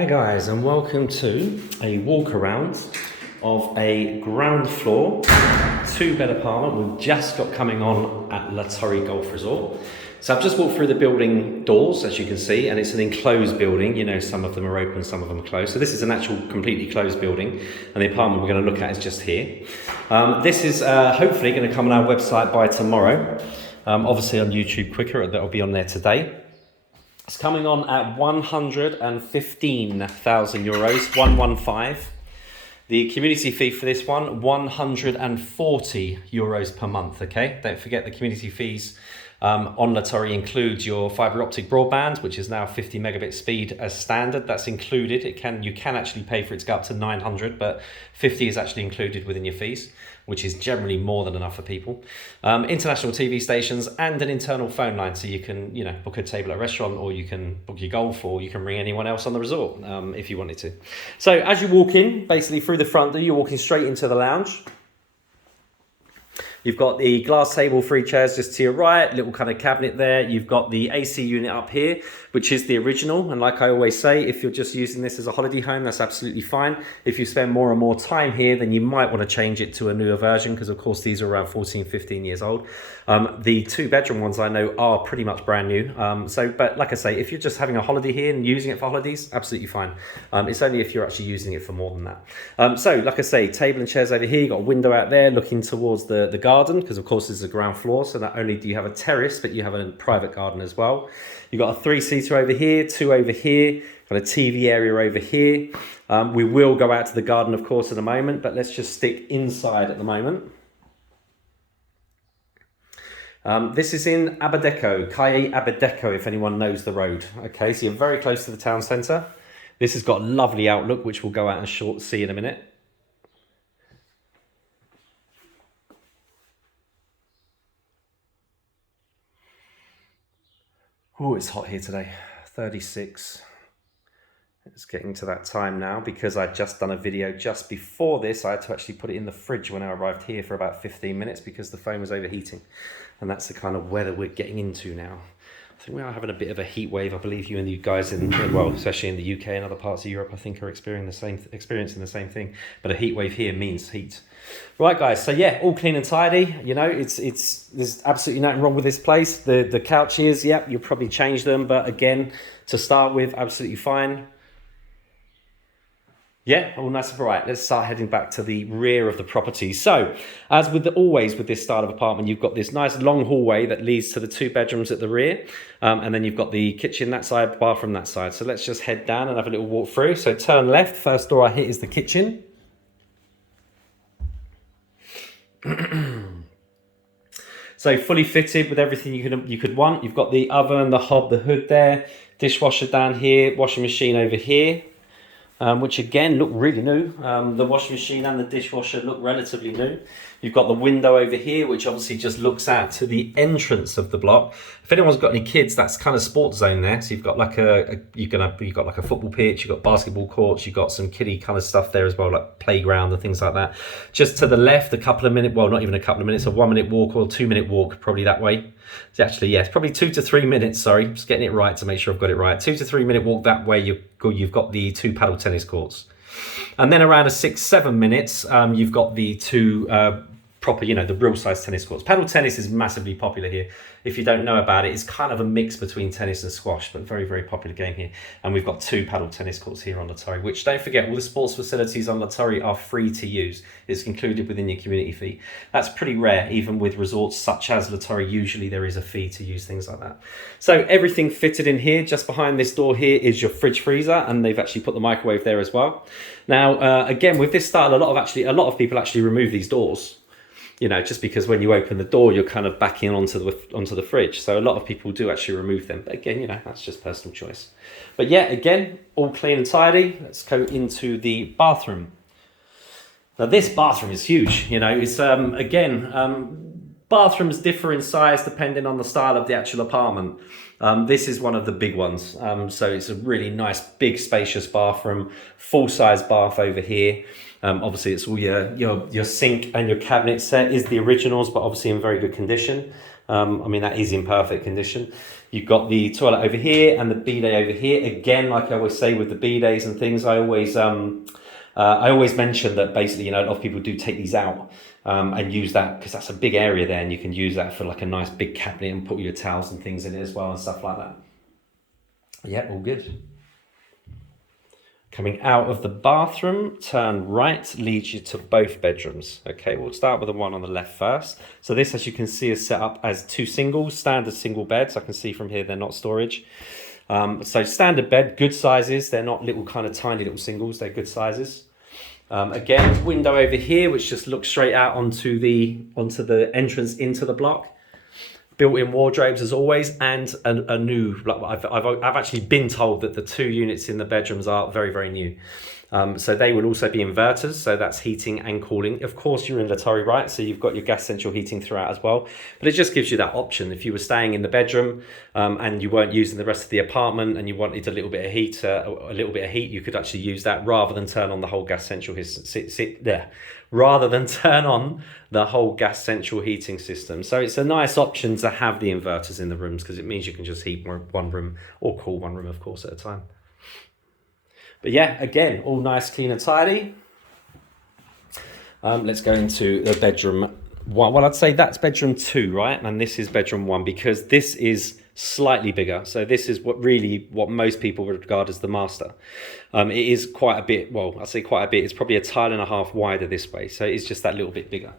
Hi guys, and welcome to a walk around of a ground floor 2-bed apartment we've just got coming on at La Torre Golf Resort. So I've just walked through the building doors, as you can see, and it's an enclosed building. You know, some of them are open, some of them are closed. So this is an actual completely closed building, and the apartment we're going to look at is just here. This is hopefully going to come on our website by tomorrow. Obviously on YouTube quicker, that'll be on there today. It's coming on at 115,000 euros, 115. The community fee for this one, 140 euros per month, okay? Don't forget the community fees on La Torre includes your fibre optic broadband, which is now 50 megabit speed as standard. That's included. You can actually pay for it to go up to 900, but 50 is actually included within your fees, which is generally more than enough for people. International TV stations and an internal phone line, so you can, book a table at a restaurant, or you can book your golf, or you can ring anyone else on the resort if you wanted to. So as you walk in, basically through the front door, you're walking straight into the lounge. You've got the glass table, 3 chairs just to your right, little kind of cabinet there. You've got the AC unit up here, which is the original. And like I always say, if you're just using this as a holiday home, that's absolutely fine. If you spend more and more time here, then you might want to change it to a newer version, because of course these are around 14, 15 years old. The 2-bedroom ones I know are pretty much brand new. But like I say, if you're just having a holiday here and using it for holidays, absolutely fine. It's only if you're actually using it for more than that. So like I say, table and chairs over here. You've got a window out there looking towards the garden, because of course this is a ground floor. So not only do you have a terrace, but you have a private garden as well. You've got a 3-seater over here, 2 over here, got a TV area over here. We will go out to the garden, of course, in a moment, but let's just stick inside at the moment. This is in Abadeco, Calle Abadeco, if anyone knows the road. Okay, so you're very close to the town centre. This has got a lovely outlook, which we'll go out and see in a minute. Oh, it's hot here today, 36. It's getting to that time now, because I'd just done a video just before this. I had to actually put it in the fridge when I arrived here for about 15 minutes because the phone was overheating. And that's the kind of weather we're getting into now. I think we are having a bit of a heat wave. I believe you and you guys especially in the UK and other parts of Europe, I think are experiencing the same thing. But a heat wave here means heat. Right, guys. So yeah, all clean and tidy. There's absolutely nothing wrong with this place. The couches, yep, you'll probably change them, but again, to start with, absolutely fine. Yeah, all nice and bright. Let's start heading back to the rear of the property. So, as always with this style of apartment, you've got this nice long hallway that leads to the 2 bedrooms at the rear. And then you've got the kitchen that side, bathroom that side. So let's just head down and have a little walk through. So turn left, first door I hit is the kitchen. So fully fitted with everything you could want. You've got the oven, the hob, the hood there, dishwasher down here, washing machine over here. Which again look really new. The washing machine and the dishwasher look relatively new. You've got the window over here, which obviously just looks out to the entrance of the block. If anyone's got any kids, that's kind of sports zone there. So you've got like you've got like a football pitch, you've got basketball courts, you've got some kiddie kind of stuff there as well, like playground and things like that. Just to the left, a couple of minutes, well, not even a couple of minutes, a 1-minute walk or a 2-minute walk, probably that way. It's actually, yeah, it's probably 2 to 3 minutes. Sorry, just getting it right to make sure I've got it right. 2 to 3 minute walk that way. You've got the 2 paddle tennis courts, and then around a 6-7 minutes, you've got the 2 proper, the real size tennis courts. Paddle tennis is massively popular here. If you don't know about it, it's kind of a mix between tennis and squash, but very, very popular game here. And we've got 2 paddle tennis courts here on La Torre, which, don't forget, all the sports facilities on La Torre are free to use. It's included within your community fee. That's pretty rare, even with resorts such as La Torre. Usually there is a fee to use things like that. So everything fitted in here. Just behind this door here is your fridge freezer, and they've actually put the microwave there as well. Now, again, with this style, a lot of people actually remove these doors. Just because when you open the door, you're kind of backing onto the fridge. So a lot of people do actually remove them. But again, that's just personal choice. But yeah, again, all clean and tidy. Let's go into the bathroom. Now this bathroom is huge. It's bathrooms differ in size depending on the style of the actual apartment. This is one of the big ones. So it's a really nice, big, spacious bathroom, full-size bath over here. Obviously, it's all your sink and your cabinet set is the originals, but obviously in very good condition. I mean, that is in perfect condition. You've got the toilet over here and the bidet over here. Again, like I always say with the bidets and things, I always mention that basically, a lot of people do take these out and use that because that's a big area there, and you can use that for like a nice big cabinet and put your towels and things in it as well and stuff like that. Yeah, all good. Coming out of the bathroom, turn right, leads you to both bedrooms. Okay, we'll start with the one on the left first. So this, as you can see, is set up as two singles, standard single beds. I can see from here they're not storage. So standard bed, good sizes. They're not little kind of tiny little singles, they're good sizes. Again, window over here, which just looks straight out onto the entrance into the block. Built-in wardrobes as always, and a new. I've actually been told that the 2 units in the bedrooms are very, very new. So they will also be inverters, so that's heating and cooling. Of course, you're in the Torre, right? So you've got your gas central heating throughout as well. But it just gives you that option. If you were staying in the bedroom and you weren't using the rest of the apartment and you wanted a little bit of heat, you could actually use that rather than turn on the whole gas central rather than turn on the whole gas central heating system. So it's a nice option to have the inverters in the rooms because it means you can just heat one room or cool one room, of course, at a time. But yeah, again, all nice, clean and tidy. Let's go into the bedroom one. Well, I'd say that's bedroom 2, right? And this is bedroom 1 because this is slightly bigger. So this is what most people would regard as the master. It is quite a bit, well, I say quite a bit. It's probably a tile and a half wider this way. So it's just that little bit bigger.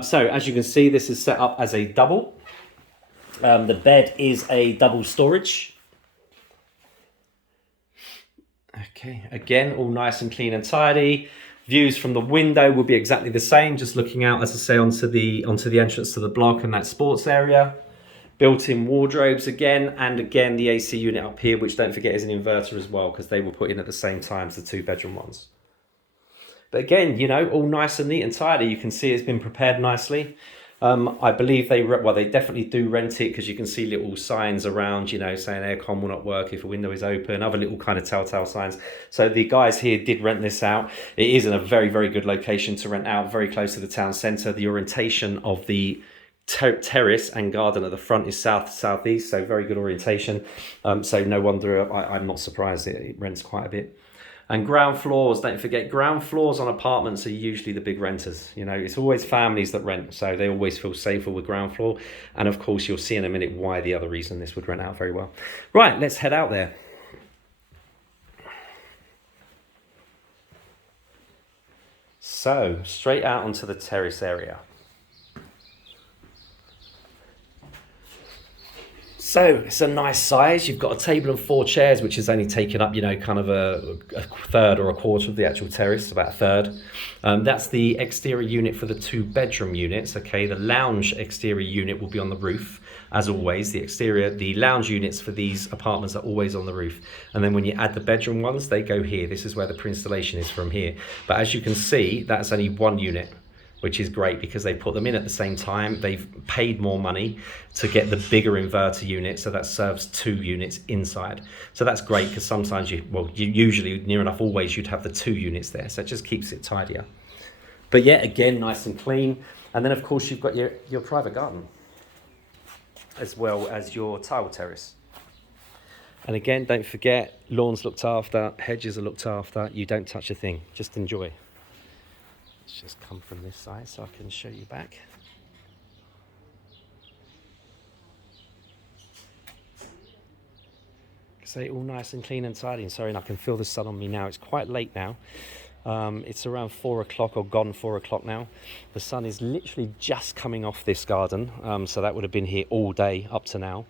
So as you can see, this is set up as a double. The bed is a double storage. Okay, again, all nice and clean and tidy. Views from the window will be exactly the same, just looking out, as I say, onto the entrance to the block and that sports area. Built-in wardrobes again, and again the AC unit up here, which don't forget is an inverter as well, because they were put in at the same time as the 2-bedroom ones. But again, all nice and neat and tidy. You can see it's been prepared nicely. I believe they definitely do rent it because you can see little signs around, saying aircon will not work if a window is open, other little kind of telltale signs. So the guys here did rent this out. It is in a very, very good location to rent out, very close to the town centre. The orientation of the terrace and garden at the front is south-southeast, so very good orientation. So no wonder I'm not surprised it rents quite a bit. And ground floors, don't forget, ground floors on apartments are usually the big renters. It's always families that rent, so they always feel safer with ground floor. And of course, you'll see in a minute why the other reason this would rent out very well. Right, let's head out there. So, straight out onto the terrace area. So it's a nice size. You've got a table and 4 chairs, which is only taken up, kind of a third or a quarter of the actual terrace, about a third. That's the exterior unit for the 2-bedroom units. Okay, the lounge exterior unit will be on the roof, as always. The lounge units for these apartments are always on the roof. And then when you add the bedroom ones, they go here. This is where the pre-installation is from here. But as you can see, that's only 1 unit, which is great because they put them in at the same time. They've paid more money to get the bigger inverter unit, so that serves 2 units inside. So that's great because sometimes you usually, near enough always, you'd have the 2 units there. So it just keeps it tidier. But yeah, again, nice and clean. And then of course you've got your private garden, as well as your tile terrace. And again, don't forget, lawns looked after, hedges are looked after. You don't touch a thing, just enjoy. Let's just come from this side so I can show you back. So all nice and clean and tidy. And sorry, and I can feel the sun on me now. It's quite late now. It's around 4 o'clock or gone 4 o'clock now. The sun is literally just coming off this garden. So that would have been here all day up to now.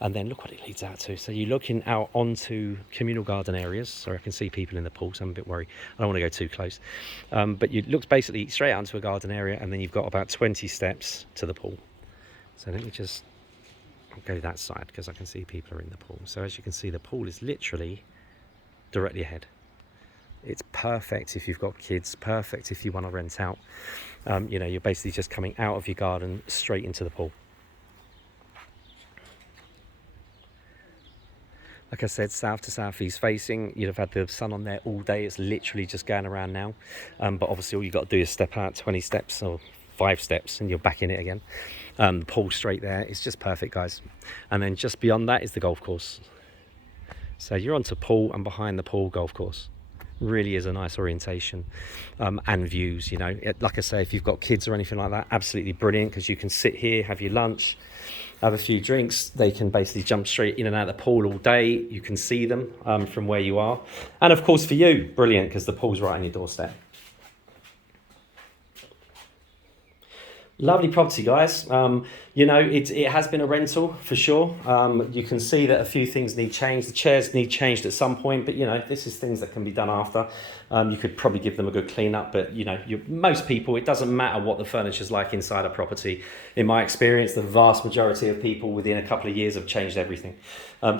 And then look what it leads out to. So you're looking out onto communal garden areas. Sorry, I can see people in the pool, so I'm a bit worried. I don't want to go too close. But you look basically straight out into a garden area, and then you've got about 20 steps to the pool. So let me just go that side because I can see people are in the pool. So as you can see, the pool is literally directly ahead. It's perfect if you've got kids, perfect if you want to rent out. You're basically just coming out of your garden straight into the pool. Like I said, south to southeast facing. You'd have had the sun on there all day. It's literally just going around now. But obviously all you've got to do is step out 20 steps or 5 steps and you're back in it again. The pool straight there. It's just perfect, guys. And then just beyond that is the golf course. So you're onto pool, and behind the pool, golf course. Really is a nice orientation, and views, you know. Like I say, if you've got kids or anything like that, absolutely brilliant, because you can sit here, have your lunch, have a few drinks. They can basically jump straight in and out of the pool all day. You can see them from where you are. And of course for you, brilliant, because the pool's right on your doorstep. Lovely property, guys. You know, it has been a rental for sure. You can see that a few things need changed. The chairs need changed at some point, but you know, this is things that can be done after. You could probably give them a good clean up, but you know, most people, it doesn't matter what the furniture's like inside a property. In my experience, the vast majority of people within a couple of years have changed everything.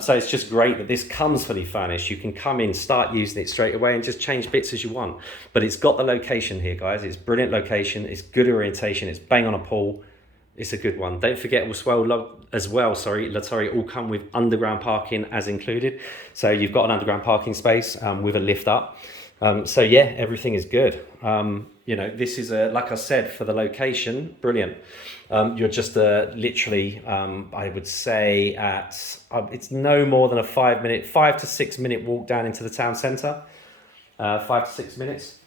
So it's just great that this comes fully furnished. You can come in, start using it straight away and just change bits as you want. But it's got the location here, guys. It's brilliant location. It's good orientation. It's bang on a pool. It's a good one. Don't forget La Torre all come with underground parking as included. So you've got an underground parking space with a lift up. So yeah, everything is good. You know, this is like I said, for the location, brilliant. You're just literally, I would say it's no more than a 5 to 6 minute walk down into the town centre. 5 to 6 minutes.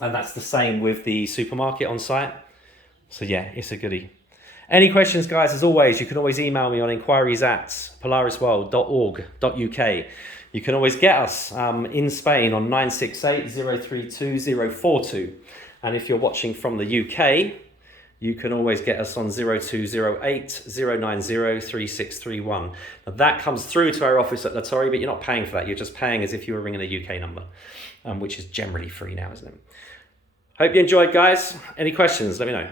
And that's the same with the supermarket on site. So yeah, it's a goodie. Any questions, guys, as always, you can always email me on inquiries@polarisworld.org.uk. You can always get us in Spain on 968 032 042. And if you're watching from the UK, you can always get us on 0208 090 3631. Now that comes through to our office at La Torre, but you're not paying for that. You're just paying as if you were ringing a UK number, which is generally free now, isn't it? Hope you enjoyed, guys. Any questions, let me know.